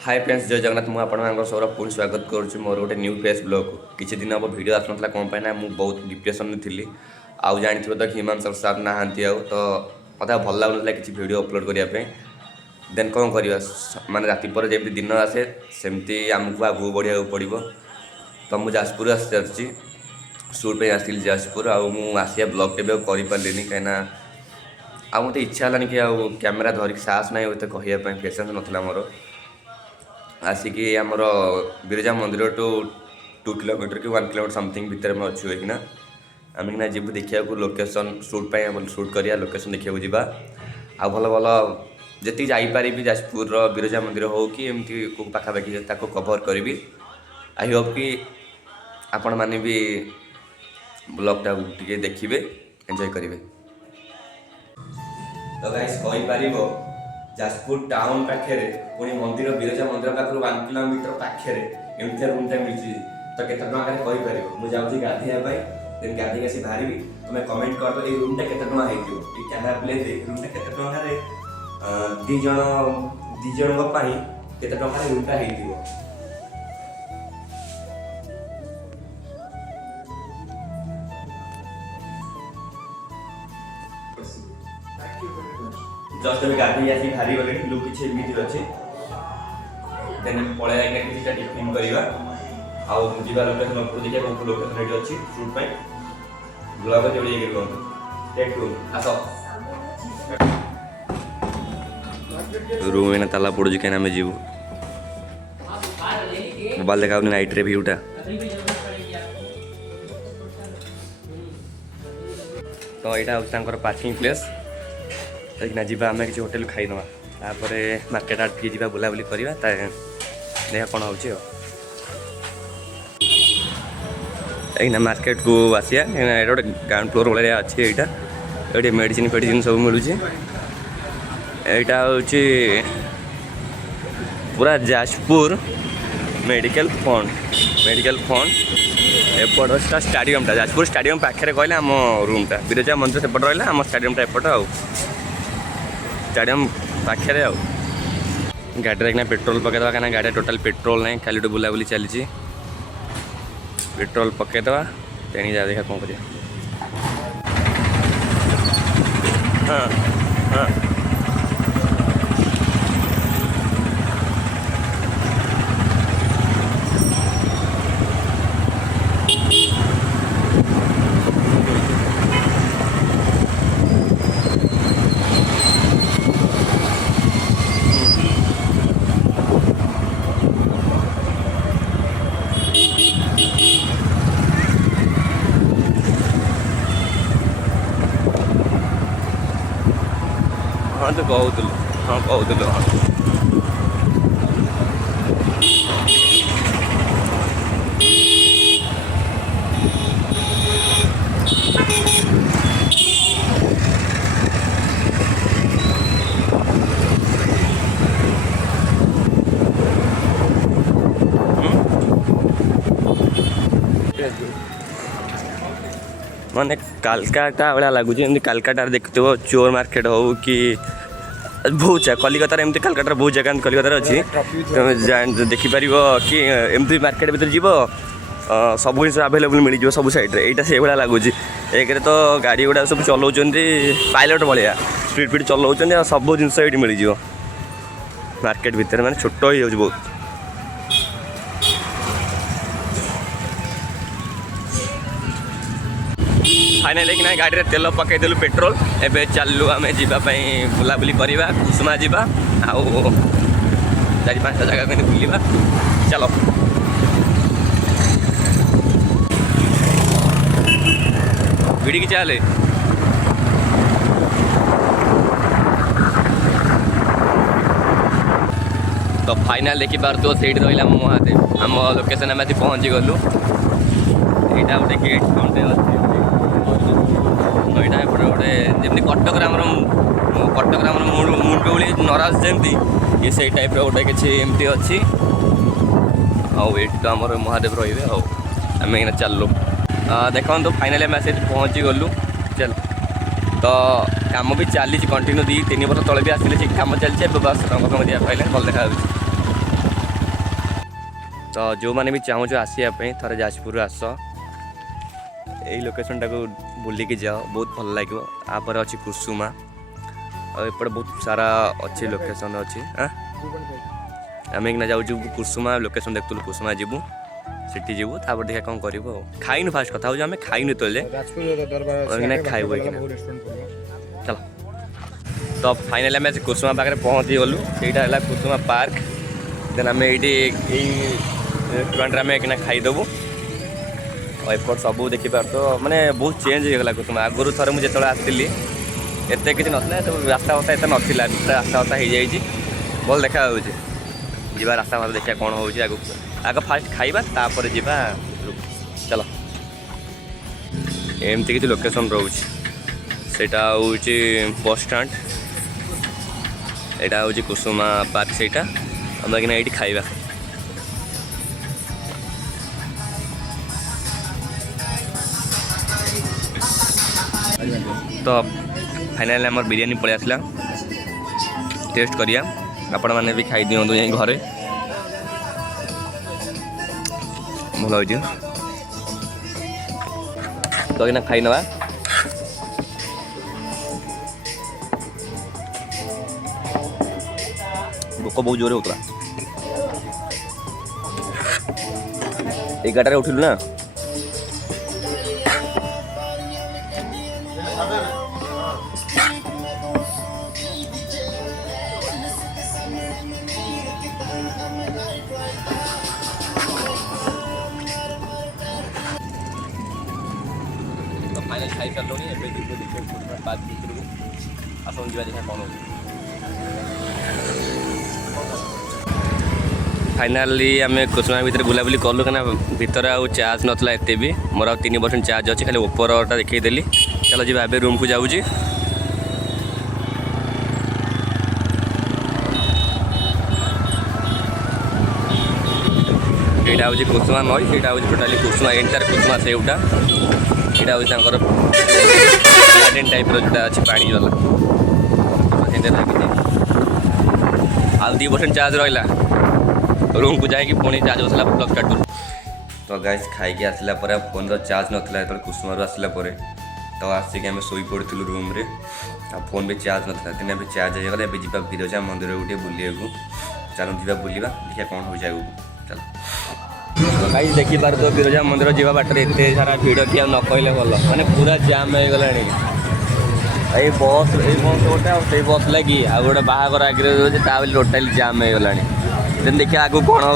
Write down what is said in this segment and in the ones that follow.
Hi friends जय जगन्नाथ मुझे आप सौरभ पुणी स्वागत करुच्ची मोर गोटे न्यू फेस ब्लॉग किसी दिन हम वीडियो आसना कौन पाई ना मुझे बहुत डिप्रेसन में थी आउ जानी तो हिमांशु सार नहांती आउ तो मतलब भल लगुला कि वीडियो अपलोड करने देन कौन करवा माने राति पर जमी दिन आसे सेमती आमको आगू बढ़िया पड़ो तो मुझे जाजपुर आसी शूट पे आसती जाजपुर आसिया ब्लॉग टे भी करें कहीं आ मत इच्छा है कि कैमेरा धरिक साहस ना तो कहवाई पेसेंस नाला मोर आसिकी आमर बिरजा मंदिर टू 2 किलोमीटर कि 1 किलोमीटर समथिंग भितर में अच्छे होना आम कि जीव देखा लोकेशन शूट शूट करिया लोकेशन देखा जावा आ भल भल जी जापारि जाजपुर बिरजा मंदिर हो कि एमती पाखापाखि कभर करी आई होप कि आपण मैंने भी ब्लॉगटा टे देखिए एंजॉय करेंगे। तो गाइस कहीपर जाजपुर टाउन पाखे पुणी मंदिर बिरजा मंदिर पाखर 1 किलोमीटर पाखे एमती रूमटा मिली तो केते टଙ୍କା कहीपर मुझे जाऊँगी गाधोवाई देन गाधोक आसी बाहर तुम्हें कमेंट कर दो ये रूमटा केते टଙ୍କା हो कैमेरा प्लेस रूमटा केते टଙ୍କା दी जन केते टଙ୍କା रूमटा हो जस्ट अभी गाधी आसी भारी गले लुक किसी एमती अच्छे देन पलैया कि टिफिन करवा आउ जा लोकेशन उपरू देखिए कौन लोकेशन ये अच्छी शूट पर ब्लॉग जोड़ी आस रूम एना ताला पड़ू कहीं आम जीव मोबाइल देखा नाइट रे व्यूटा तो यहाँ हूँ पार्किंग प्लेस ना जी आम किसी होटेल खाईदमा तापर मार्केट आड़ जा बुलाबुली करवा देखा कौन हो मार्केट को आसिया ये गोटे ग्राउंड फ्लोर भाया अच्छे यहाँ ये मेडिसिन फेडिसिन सब मिलूँ यहाँ हूँ पूरा जाजपुर मेडिकल फंड एपट स्टाडियमटा जाजपुर स्टाडियम पाखे कहले आम रूमटा बिरजा मंदिर सेपट रहा आम स्टाडियमटा एपट आ स्टाडियम पाखे आ गाड़ी में पेट्रोल पकईदे कहीं गाड़ी टोटाल पेट्रोल ना खाली बुलाबुली चली पेट्रोल पकईदे तेणी जा देखा कौन कर हाँ हाँ हाँ तो कहूँ हाँ कहूँ हाँ माने कालकाटा भाया लगुच कालकाटा देखुव चोर मार्केट हो कि बहुत जगह कलिकतार एमती कालकाटार बहुत जगह कलिकतार अच्छी तुम देखिपर कि एमती मार्केट भर जीव सब जिन आवेलेबल मिल जाए सब साइड्रे यहाँ से भाया लगुच एक तो गाड़ी गुड़ा सब चलाऊँ पायलट भाया स्पीड स्पीड चलाऊँ सब जिन ये मिल जाए मार्केट भितर माने छोट हो बहुत फाइनाली कि गाड़ी में तेल पकईदेलु पेट्रोल एबे चलू आम जावाई बुलाबुली करवा कुसुमा जावा आउ 4-5 जगह कहीं बुलवा चलो भिड़ी चले तो फाइनाल देखिपार तो सही रहा महादेव आम लोकेशन आम पहुँची गलु यहाँ गोटे गेट कौन अच्छे तो यहाँ एपटे गोटे जमी कटक मुंडोली नराज जमी ये से टाइप गोटे किसी एमती अच्छी आउ तो आम महादेव रही आम चलू देखो तो फाइनाली आम आसी पहुँची गलु चल तो कम भी चली कंटिन्यू 2-3 वर्ष तले भी आसिले कम चलती बस रंग फंग दिया पाइले भल देखा तो जो मैंने भी चाहूँ आसवाई थोड़े जाजपुर आस यही लोकेशन टाक बुलिकी जाओ बहुत भल लगे। आपर अच्छी कुसुमा और बहुत सारा अच्छी लोकेशन अच्छी। आम एक जाऊँ कुसुमा लोकेशन देखुलु कुसुमा जीवु सीटी जीवु तापर देखा कौन कर खाइन फास्ट कथा आम खाइन तो खाइबू चलो। तो फाइनाली आम कुसुमा पाखे पहुँची गलु सहीटा कुसुमा पार्क देन आम ये रेस्टोरेंट आम एक खाईदेबू और एपट सब देखिपार तो माने बहुत चेंज हो गला कुसुमा। आगुरी थोड़े मुझे जो आसती एत किसी ना सब रास्ता वास्ता एत नाला रास्ता वास्ता हो जाए भल देखा जा रास्ता वास्ता देखा कौन हो आग फास्ट खाइबा तापर जीवा चलो। एमती किसी लोकेशन रोचे सेटा हूँ बस स्टैंड यहाँ हूँ कुसुमा पार्क सेटा आम ये खाइबा। तो फाइनाली आम बिरियानी पलि आसला टेस्ट करिया आपण मैंने भी खाई दिंतु जाई घरे भल हो तो ये खाई नवा। भोक बहुत जोर होता 11 उठिलु ना फाइनल खाई सारे आसन जा देखा कौन हो। फाइनाली आम कुसुमा भितर बुलाबुली कलु क्या भितर आउ चार्ज नाला एत भी मोर आ 3% चार्ज अच्छी खाली उपरटा देखईदेली। चलो जी भाई रूम को जाऊँगी यहाँ हूँ कुसुमा नई से हूँ टोटाली कुसुमा एंटायर कुसुमा सेटा यहाँ हूँ गार्डन टाइप रोटा अच्छी पानी वाला आउ 2% चार्ज रहा रूम को जाकि पुणी चार्ज होता प्लग स्टार्ट करूँ। तो गाइस खाई आसला फोन चार्ज नाला जो कुसुम आसला तो आसिक आम शोई पड़ू रूम रे फोन भी चार्ज नाला तेना भी चार्ज हो गला। जा बिरजा मंदिर गोटे बुलिया चलो जा बुलवा देखिए कौन हो जाए चलो। गाइस देखिपार तो बिरजा मंदिर जावा बाटर एत सारा भिड़ कि न कहले भल माने पूरा जाम हो गला। ये बस गोटे से बस लगी आ गोटे बाहागर आगे टोटाली जाम हो गला। देन देखिए आगू कौन हो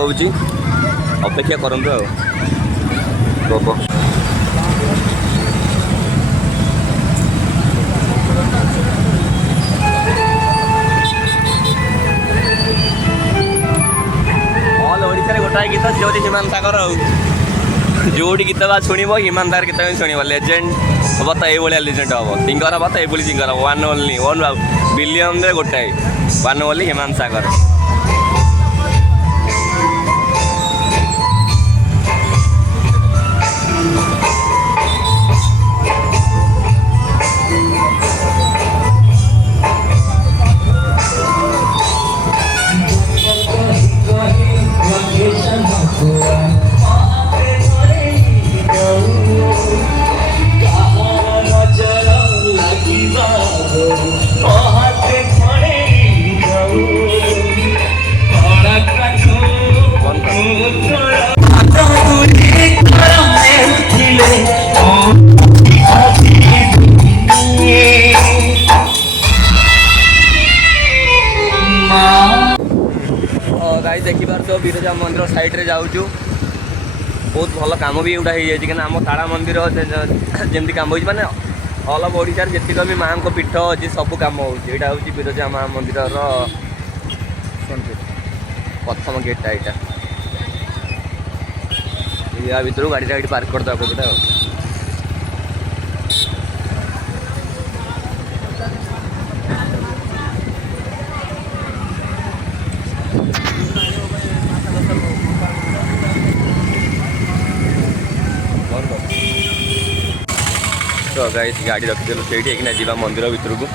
अपेक्षा करूँ ऑल ओडिशा गोटाए गीत जो हिमान सागर जो गीत बा शुणव हिमान सागर गीत भी शुणव लेजेंड हम तो ये लेजेंड हम सिंगर हम तो ये singer one only one billion गोटाए वन ओनली हिमान सागर। देखिपार तो बिरजा मंदिर साइड रे जाऊँ बहुत भल कम भी एगुटा हो जाए आम तारा मंदिर जमी कम हो माने ऑल ऑफ ओडिशा जितक भी माँ को पीठ अच्छी सब कम होटा हूँ बिरजा माँ मंदिर प्रथम गेटा यहाँ भर गाड़ी ये पार्क करदे गोटे तो गाइस गाड़ी रखिदेलु से जा मंदिर भितर को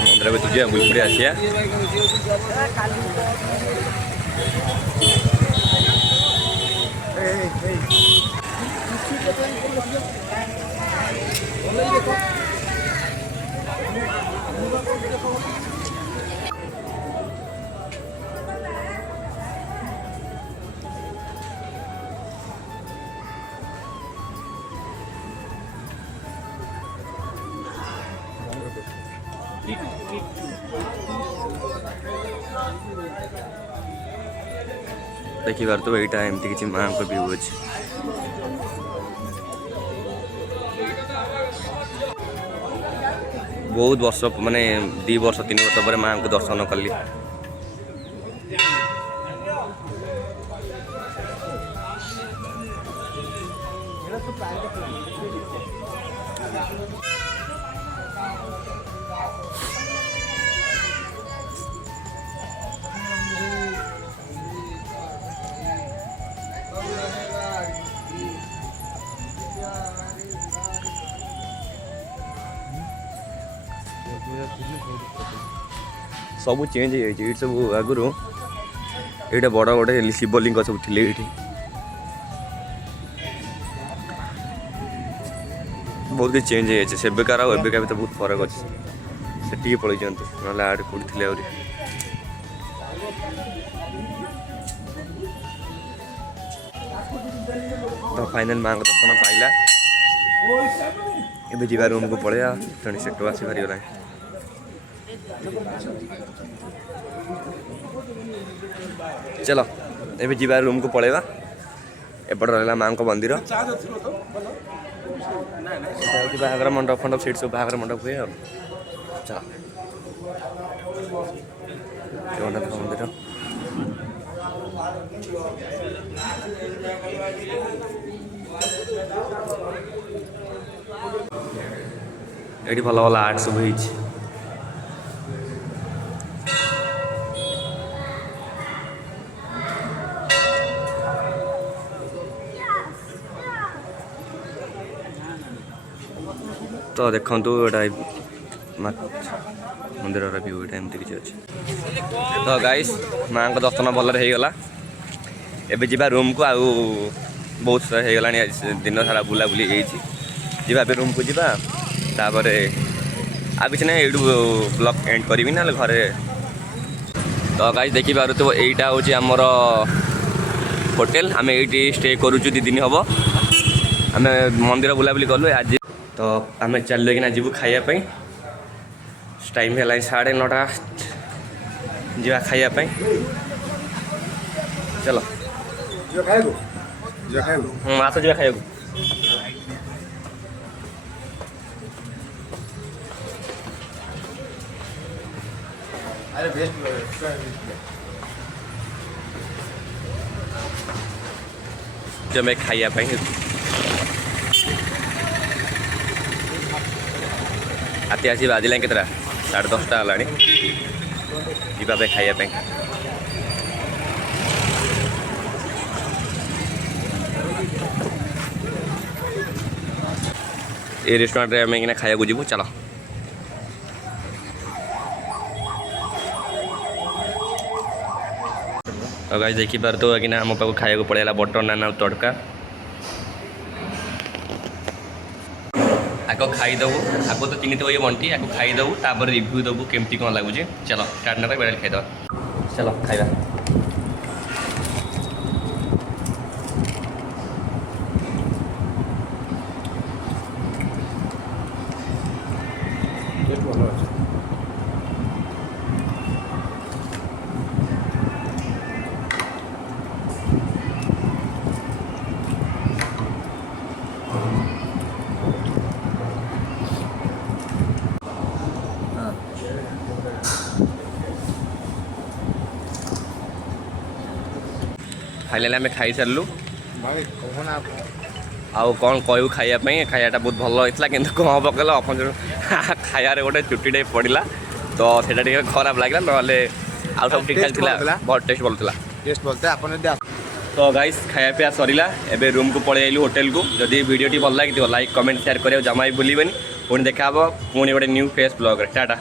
मंदिर भर जा बुलपुरी आसिया देखिबार तो यहाँ एमती किसी माँ को व्यू अच्छे बहुत वर्ष माने 2 वर्ष 3 वर्ष पर माँ को दर्शन कली। सब चेंज हो सब आगुरी ये बड़ गोटे शिवलिंग सब थे ये बहुत किसी चेंज हो सेबेकार एबेका भी तो बहुत फरक अच्छे से पलैं ना आड़े कौटी थे तो फाइनल माँ दर्शन पाइला ए जा रूम को पलैया तेणु सेटू आसी पारिगला। चलो ए जा रूम को पलैया एपट रहा माँ मंदिर बाहागर मंडप फंडप सीट सब बाहागर मंडप हुए चलो जगन्नाथ मंदिर ये भल भल आर्ट सब हो तो देखु मंदिर व्यू ये एमती किसी अच्छे। तो गाइस माँ को दर्शन भल होगा एबे जा रूम को आउ बहुत होगा दिन सारा बुलाबुली जा रूम को जा तापर आ किसी ना यू ब्लॉग एंड करी ना घरे। तो गाइस देखी पारुथ्व एटा हूँ आमर होटेल आम ये स्टे करुचु 2 दिन हम आम मंदिर बुलाबुली कलु आज। तो आम चलो कि जीवु खाइबापी टाइम है 9:30 जा खाइबापी चलो आस जा खाइबा जो मैं खाइबापी आती आसी बाजिला के 10:30 है जापे खाइबापी। ये रेस्टोरेंट रे आम खाया जीवु चलो। तो गाइस देखी पार तो कि आम पाक खाया पड़ेगा बटर नान तड़का आग खाईदेबू आग तो चिन्ह ये बंटी आग खाईदेबू तापर रिव्यू देबू केमती कौन लगुच चलो स्टार्ट ना बेड़ा खाईदे चलो खाइबा। फाइनाली आम खाई सारू आउ कौन कहू खायापी खायाटा बहुत भल होता है कि कम पकड़ अपन खायार गोटे चुट्टी पड़ा तो से खराब लगे ना आउ सब ठीक ठाक था बहुत टेस्ट भल। तो गाइस खाया पिया सरीला एबे रूम को पलि आइलु होटेल को। जदि वीडियो भल लगी लाइक कमेंट शेयर करियो जमा भी भूलिबेनी। पुणी देखा पुणी गोटे न्यू फेस ब्लॉग टाटा।